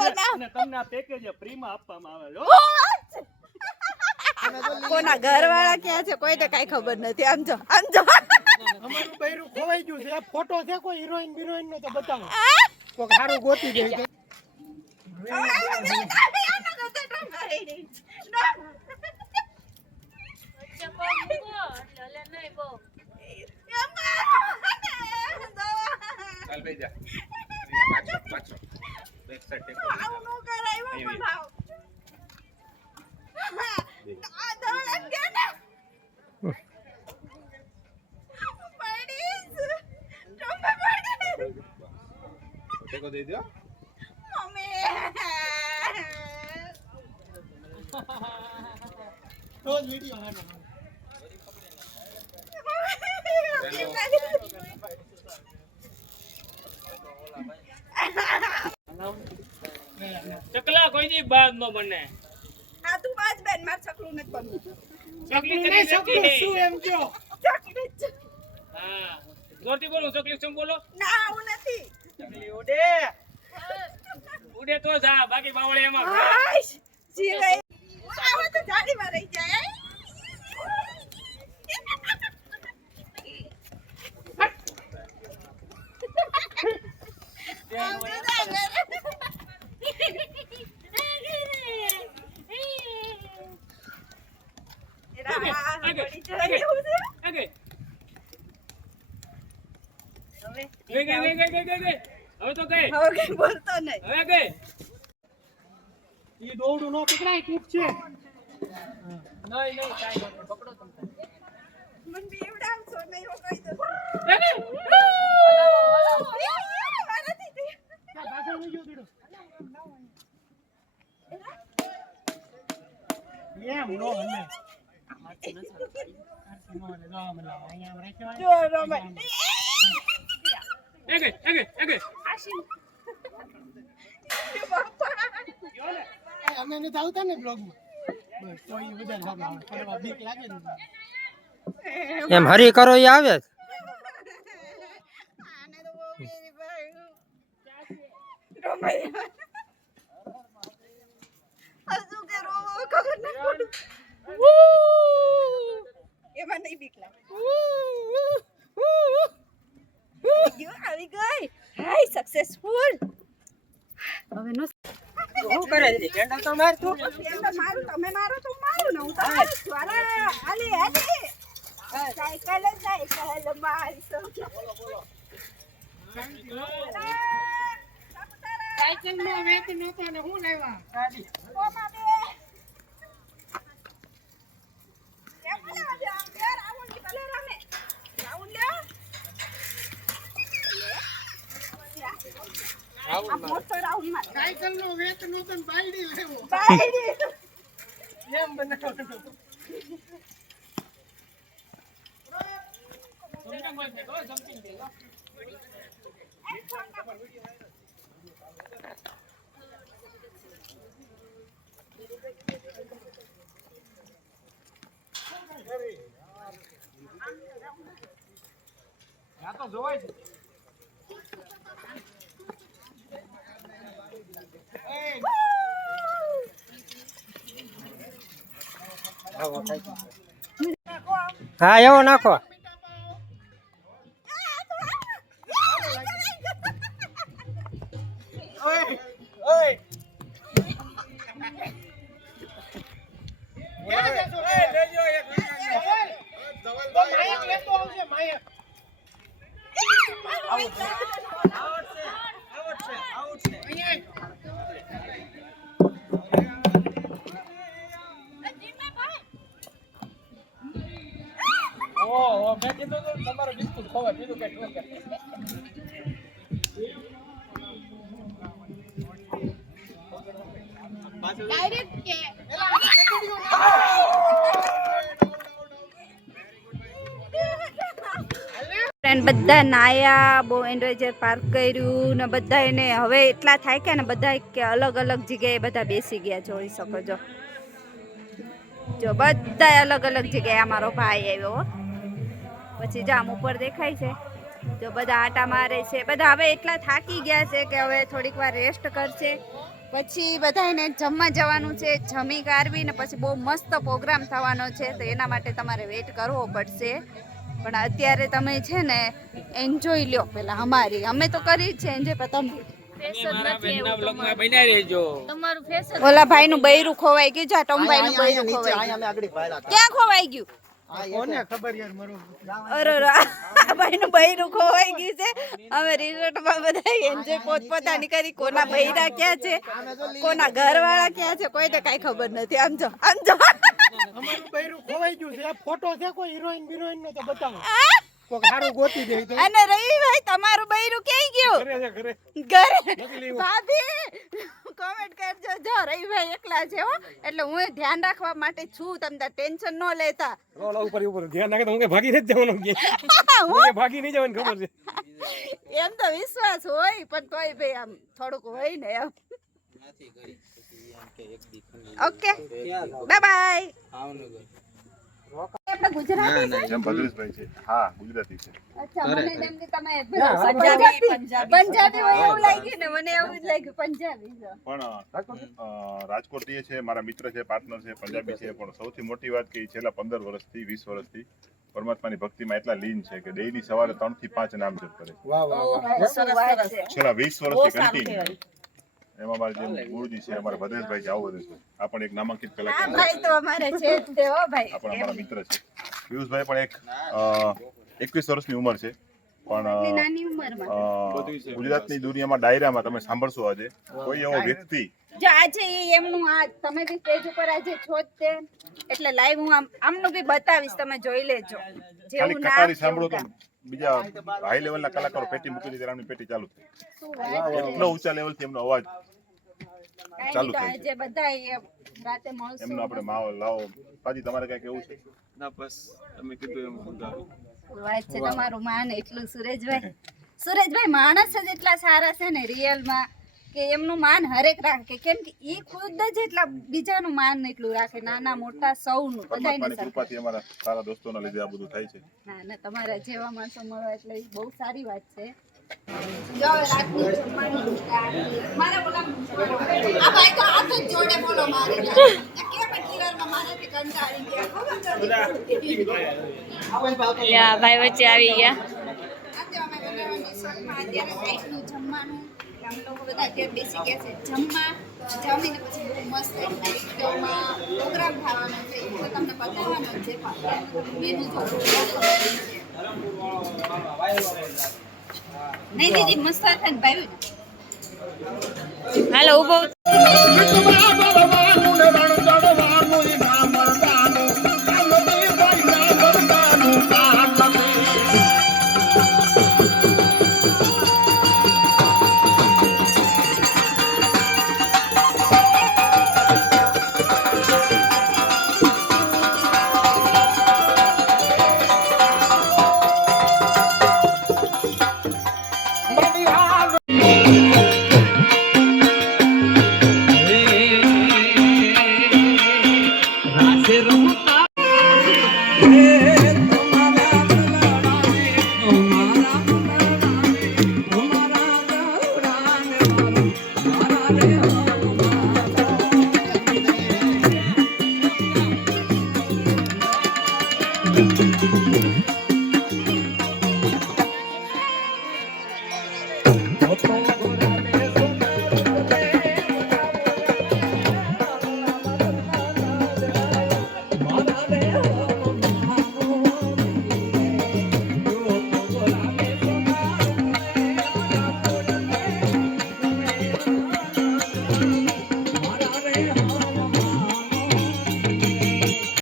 અને તમને આ પેકેજ ફ્રીમાં આપવામાં આવે છે કોના ઘરવાળા ક્યાં છે કોઈને કઈ ખબર નથી આમ જો અમારું બૈરું ખોવાઈ ગયું છે ફોટો છે કોઈ હિરોઈન બિરોઈન નો તો બતાવો કોઈ સારું ગોતી દે ચાલ બે જા પાછો બેક સાઈડ ટેકો આવું નો કરાય પણ ભાવ આ દોલન કે ને પડીસ ટોમે પડી ટેકો દે દો મમ્મી રોજ વિડિયો હાલો ચકલા કોઈ દી બાદ નો બને આ તું બાજ બેન માર છકલું નથી બનવું ચકલી નહીં ચકલી શકું શું એમ કયો ચકલી હા જોરથી બોલો ચકલી શું બોલો ના હું નથી ચકલી ઉડે તો જા બાકી બાવળે એમાં હાશ જીવે આવો તો જાડીમાં રહી જાય હવે તો ગઈ હવે કઈ બોલતો નહીં હવે ગઈ ઈ દોડું નો પકડાય ઠીક છે નહીં કાઈ નથી પકડો તમે મન બીવડાવશો નહીં હો કહી દો પાછળ લઈ ગયો દીડો એમ નો હલે જો રમે અમે નથી આવતા ને બ્લોગમાં બસ તો એ વધારે સારું આવે કરવા બીક લાગે ને એમ હરી કરો એ આવે જ. આને તો બહુ ગેરી ભાઈ રમે હજુ કે રોવો ખબર ન પડે એમાં નહીં બીક લાગે આવી ગઈ હાય સક્સેસફુલ હવે નો શું કરે છે કેન્ડલ તો માર તું મારું તમે મારો તો મારું ને હું તો મારું છું અરે આલી આલી સાયકલ મારી તો સાયકલ નો વેચ નતો ને હું લાવ્યા ગાડી ઓ માબે કેમ બોલા જામ યાર આવું ની ભલે રમે રાઉન્ડ લે આ મોટો રાઉન્ડ માં સાયકલ નો વેચ નતો ને બાયડી લેવો બાયડી એમ બનાવવાનું આ તો જોવાય છે હા એવો નાખો મેં કીધું તો તમારો બિસ્કુટ ખવાય બીજું કઈ ઠોકે ડાયરેક્ટ કે ફ્રેન્ડ બધા નાયા બહુ એન્ડવેજર પાર્ક કર્યું ને બધા એને હવે એટલા થાય કે ને બધા કે અલગ અલગ જગ્યાએ બધા બેસી ગયા જોઈ શકો છો જો બધા અલગ અલગ જગ્યાએ અમારો ભાઈ આવ્યો હો. પછી જામ ઉપર દેખાય છે જો બધા આટા મારે છે બધા હવે એટલા થાકી ગયા છે કે હવે થોડીક વાર રેસ્ટ કરશે પછી બધાને જમવા જવાનું છે, જમી કારવીને પછી બહુ મસ્ત પ્રોગ્રામ થવાનો છે, તો એના માટે તમારે વેઇટ કરવો પડશે. પણ અત્યારે તમે છે ને એન્જોય લ્યો પેલા અમારી, અમે તો કરી છે એન્જોય, પણ તમે ઓલા ભાઈ નું બૈરું ખોવાઈ ગયું, જા ટમભાઈ નું બૈરું ખોવાઈ ગયું. ક્યાં ખોવાઈ ગયું? કોને ખબર યાર મારું અરે આ ભાઈ નું બૈરું ખોવાઈ ગયું છે. અમે રિસોર્ટમાં બધા એન્જોય પોતપોતાની કરી, કોના બૈરા ક્યાં છે, કોના ઘરવાળા ક્યાં છે, કોઈને કઈ ખબર નથી. આમ જો અમારું બૈરું ખોવાઈ ગયું છે. આ ફોટો છે કોઈ હિરોઈન બિરોઈન નો તો બતાવો. કોક હારું ગોતી દે તો. અને રવિભાઈ તમારું બૈરું ક્યાં ગયું? ઘરે. ભાભી કોમેન્ટ કરજો. જો રવિભાઈ એકલા છે હો, એટલે હું ધ્યાન રાખવા માટે છું, તમે ટેન્શન ન લેતા. ઉપર ધ્યાન રાખે તો હું ભાગી નથી જવાનું કે ભાગી નહીં જવાનું ખબર છે. એમ તો વિશ્વાસ હોય, પણ તોય ભાઈ આમ થોડુંક હોય ને એમ. Okay bye bye. આપણે ગુજરાતી છે? જેમ ભદ્રેશભાઈ છે. હા, ગુજરાતી છે. અચ્છા, મને એમ કે તમે પંજાબી હોય એવું લાગ્યું ને, મને એવું જ લાગ્યું પંજાબી છો. પણ રાજકોટીય છે, મારા મિત્ર છે, પાર્ટનર છે, પંજાબી છે. પણ સૌથી મોટી વાત કે ઈ છેલ્લા 15 વર્ષથી 20 વર્ષથી પરમાત્માની ભક્તિમાં એટલા લીન છે કે ડેઈલી સવારે 3 થી 5 નામ જપ કરે છે. વાહ વાહ વાહ. શું વાત છે. છેલ્લા 20 વર્ષથી કન્ટિન્યુ. એમાં મારા જેમ ગુરુજી છે, અમારા ભદ્રેશભાઈ છે, આવું બધું છે. આ પણ એક નામાંકિત આ કલાકાર ભાઈ તો અમારે છે જ તે હો ભાઈ. આ પણ અમારા મિત્ર છે. પિયુષભાઈ પણ એક 21 વર્ષની ઉંમર છે. પણ નાની ઉંમરમાં ગુજરાતની દુનિયામાં ડાયરામાં તમે સાંભળશો આજે કોઈ એવો વ્યક્તિ જો આજે એમનું આ તમે બી સ્ટેજ ઉપર આજે છો જ તે, એટલે લાઈવ હું આમનું બી બતાવીશ, તમે જોઈ લેજો. ખાલી જેવું નામ કટારી સાંભળો તો બીજા હાઈ લેવલના કલાકારો પેટી મૂકી દીધી, એમની પેટી ચાલુ થઈ. એટલો ઊંચા લેવલથી એમનો અવાજ ચાલુ થાય છે. આજે બધા રાતે મળશું. એમનો આપણે માહોલ લાવો. પાજી તમારે કઈ કેવું છે? ના બસ તમે કીધું એમ વાત છે તમારું માન એટલું. સુરેશભાઈ માણસ જ એટલા સારા છે ને રિયલમાં, કે એમનું માન હરેક રાખે, કેમ કે એ ખુદ જ એટલા બીજાનું માન એટલું રાખે, નાના મોટા સૌનું બધાને પરમાત્માની સરખું. કૃપાથી અમારા સારા દોસ્તોના લીધે આ બધું થાય છે. ના ના, તમારા જેવા માણસો મળો એટલે ઈ બહુ સારી વાત છે. જો રાતનું જમવાનું મારા બોલા આ ભાઈ તો હાથ જ જોડે બોલો મારી કેમ કિલરમાં મારાથી કંટાળી ગયા યા ભાઈ વચ્ચે આવી ગયા. આજે અમે બનાવવાની શોખમાં અત્યારે રાઈટનું જમવાનું, અમે લોકો બધા અત્યારે બેસી ગયા છે જમવા. જમીને પછી બહુ મસ્ત નાઇટમાં પ્રોગ્રામ થવાનો છે, એ તો તમને બતાવવાનો જ છે. મેનુ થોડું નહીં દીદી મસ્ત થાય ને ભાઈ. હાલો ઉભો.